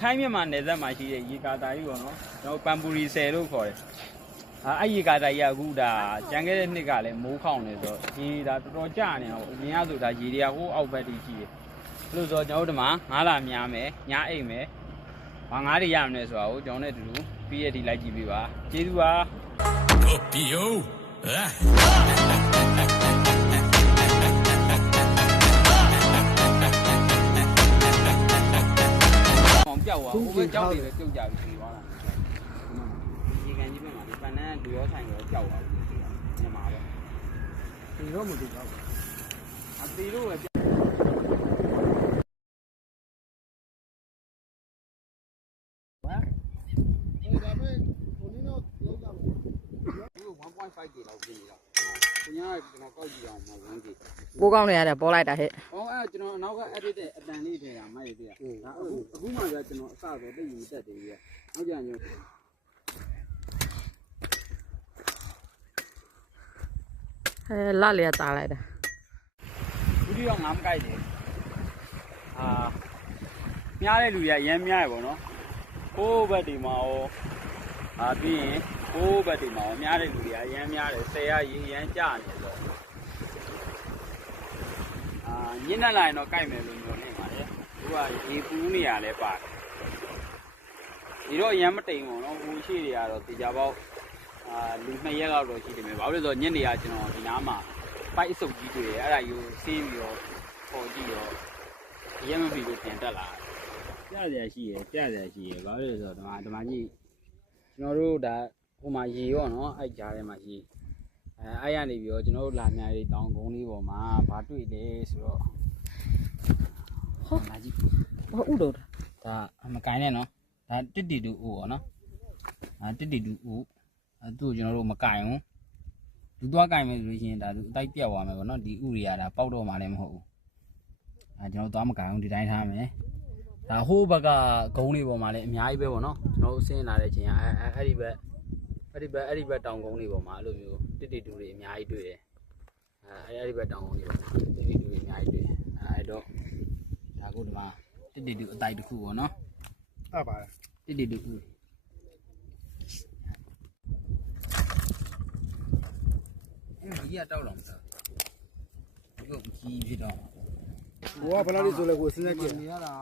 ထိုင်းမြန်မာနယ်စပ်မှာရှိတဲ့ရေကာတာကြီးပေါ့နော်ကျွန်တော်ပန်ပူရီဆယ်လို့ခေါ်တယ်အဲ့ရေကာတာကြီးကအခုဒါကြံခဲ့တဲ့နှစ်ကလည်းမိုးခေါင်နေဆိုတော့ရေဒါတော်တော်ကျနေတာပေါ့အရင်ကဆိုဒါရေတွေကဟိုးအောက်ဘက်တည်းရှိတယ်လို့ဆိုတော့ကျွန်တော်တို့ဒီမှာငါးလာများမယ်ညားအိမ်မယ်ဘာငါးတွေရမလဲဆိုတာကိုကျွန်တော်နဲ့အတူတူပြီးရဒီလိုက်ကြည့်ပေးပါကျေးဇူးပါပီယိုပြောက်သွားဟိုဘက်ကြောက်တွေပဲပြုတ်ကြပြီးပြီးသွားတာဒီကန်ကြီးဘက်မှာဒီပန်နန်းဒူရောဆိုင်ရောကြောက်သွားပြီမြန်မာပဲဒီတော့မတူတော့အတီတို့ပဲ1.5 K လောက်ပြင်နေတာ။ညကကျွန်တော်ကောက်ကြည့်အောင်မ1 K ပိုးကောင်းနေရတယ်ပေါ်လိုက်တာဟဲ့။အဲ့ကျွန်တော်နောက်က edit တဲ့အတန်လေးထဲကမိုက်ရသေးတယ်။ဒါအခုမှကျကျွန်တော်အစတော့တိတ်ယူတက်တယ်ကြီး။နောက်ကြညို့လလေးတာလိုက်တာ။ဒီတော့ငါမကြိုက်တယ်။မြားတဲ့လူတွေကရမ်းမြားရပေါ့နော်။ဟိုးဘက်ဒီမှာရောပြီးရင်ဟိုးဘက်ဒီမှာရောများတဲ့လူတွေကရမ်းများတယ်ဆယ်ရရေရမ်းကြနေဆိုတော့ညနေလာရင်တော့ကြိုက်မယ်လို့ညွှန်နေပါလေသူကရေပူးနေရလဲပါတယ်ဒီတော့ရမ်းမတိမ်ဘူးနော်ဟိုရှိတွေကတော့တေချာပေါက်လူ2ရက်လောက်တော့ရှိတယ်မယ်ဘာလို့လဲဆိုတော့ညနေကကျွန်တော်ဒီနားမှာပိုက်အစုပ်ကြီးတွေ့တယ်အဲ့ဒါယူဆေးပြီးတော့ပေါ်ကြည့်တော့ရမ်းမပြီးလို့ပြန်တက်လာကြားရရှိရကြားရရှိရဘာလို့လဲဆိုတော့ဒီမှာကြီးကျွန်တော်တို့ဒါဟိုမှာရေရောနော်အဲ့ကြားထဲမှာရေအဲ့ရနေပြီးတော့ကျွန်တော်တို့လာမြတွေတောင်ကုန်းလေးပေါ်မှာဘာတွေ့လဲဆိုတော့ဟုတ်လာကြည့်ဘာဥတော့ဒါမကိုင်းနဲ့နော်ဒါတစ်တီတူဥပေါ့နော်တစ်တီတူဥသူ့ကျွန်တော်တို့မကိုင်းဘူးသူသွားကိုင်းမယ်ဆိုလို့ရှိရင်ဒါသူအတိုက်ပြတ်သွားမယ်ပေါ့နော်ဒီဥတွေကဒါပေါက်တော့မှလည်းမဟုတ်ဘူးကျွန်တော်သွားမကိုင်းဘူးဒီတိုင်းထားမယ်ဒါဟိုးဘက်ကဂုံးလေးပေါ်မှာလည်းအများကြီးပဲပေါ့နော်ကျွန်တော်ဆင်းလာတဲ့ချိန်ကအဲ့ဒီဘက်တောင်ကုန်းလေးပေါ်မှာအဲ့လိုမျိုးတစ်တီတူတွေအများကြီးတွေ့တယ်အဲ့ဒီဘက်တောင်ကုန်းလေးပေါ်မှာတစ်တီတူတွေအများကြီးတွေ့တယ်အဲ့တော့ဒါကိုဒီမှာတစ်တီတူအတိုက်တစ်ခုပေါ့နော်အဲ့ပါတစ်တီတူဥအဲ့ဒီကတောက်လောင်တာဒီကိုကြီးဖြစ်တော့ဘိုးကဘယ်လောက်ဆိုလဲကိုစဉ်းစားကြည့်နေရတာ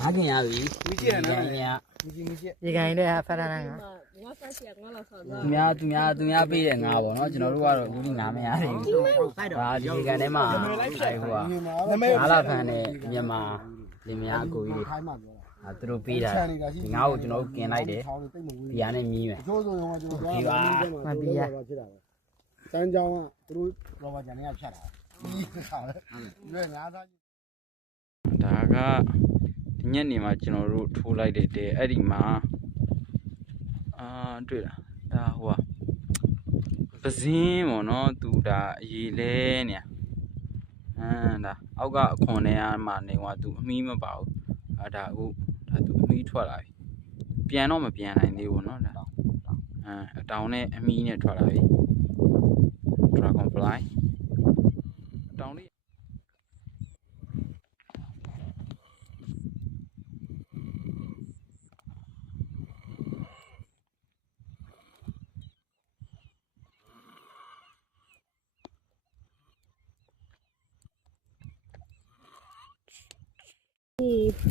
ငါးခင်ရပြီမိကျက်နော်မိကျက်ရေကန်တဲ့ဖတ်တာငါသူများပေးတဲ့ငါပေါ့နော်ကျွန်တော်တို့ကတော့အခုငါမရသေးဘူးဒါဒီကန်ထဲမှာအဲ့ဟိုကငါးလာခံတဲ့မြန်မာလင်မယားအကိုကြီးသူတို့ပေးတာဒီငါ့ကိုကျွန်တော်တို့กินလိုက်တယ်ဒီဟာနဲ့မြည်မယ်ချိုးဆိုရင်ကျွန်တော်ဒီပါမပြီးရစမ်းကြောင်းကသူတို့ရောဘာဂျန်တွေကဖြတ်တာဒီခါလေရွေးငါးသားဒါကဒီညနေမှာကျွန်တော်တို့ထိုးလိုက်တဲ့အဲ့ဒီမှာတွေ့လားဒါဟိုကပဇင်းပေါ့နော်သူဒါအရေလဲနေဒါအောက်ကအခွန်ထဲမှာနေသွားသူအမီးမပါဘူးဒါအခုဒါသူအမီးထွက်လာပြီပြန်တော့မပြန်နိုင်သေးဘူးเนาะဒါအတောင်နဲ့အမီးနဲ့ထွက်လာပြီ Dragonfly အတောင်လေး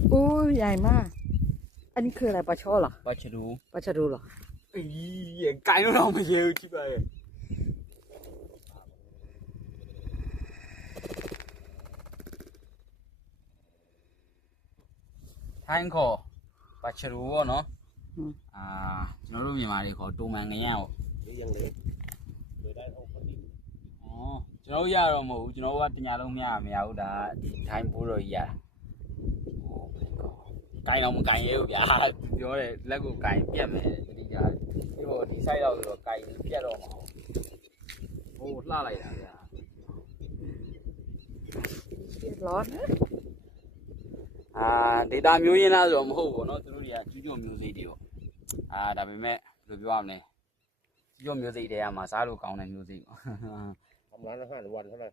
โอ้ใหญ่มากอันนี้คืออะไรปลาช่อเหรอปลาฉลูเหรอไก่เราไม่เยอะชิบะထိုင်းခေါ်ปลาฉลูပေါ့နော်ကျွန်တော်တို့မြန်မာတွေခေါ်တူမန်ငရံ့ပေါ့ဒီយ៉ាងလေတွေ့တိုင်းဟုတ်ပါလိမ့်ကျွန်တော်ရတော့မဟုတ်ဘူးကျွန်တော်ကတညာလုံးမရဘူးဒါဒီထိုင်းပိုးတော့ကြီးရကိုင်းတော့မကိုင်းရဲဘူးဗျာပြောတယ်လက်ကိုကိုင်းပြတ်မယ်တတိယဒီဟိုဒီ site တော့ဆိုတော့ကိုင်းပြတ်တော့မှာဟိုလှလိုက်တာဗျာร้อนဒေတာမျိုးရင်းလားဆိုတော့မဟုတ်ဘူးเนาะသူတို့တွေကကျွတ်မျိုးစိတ်တွေပေါ့ဒါပေမဲ့ဘယ်လိုပြောရမလဲကျွတ်မျိုးစိတ်တွေကမှစားလို့ကောင်းတဲ့မျိုးစိတ်ပေါ့ทำร้านอาหารวันเท่าไหร่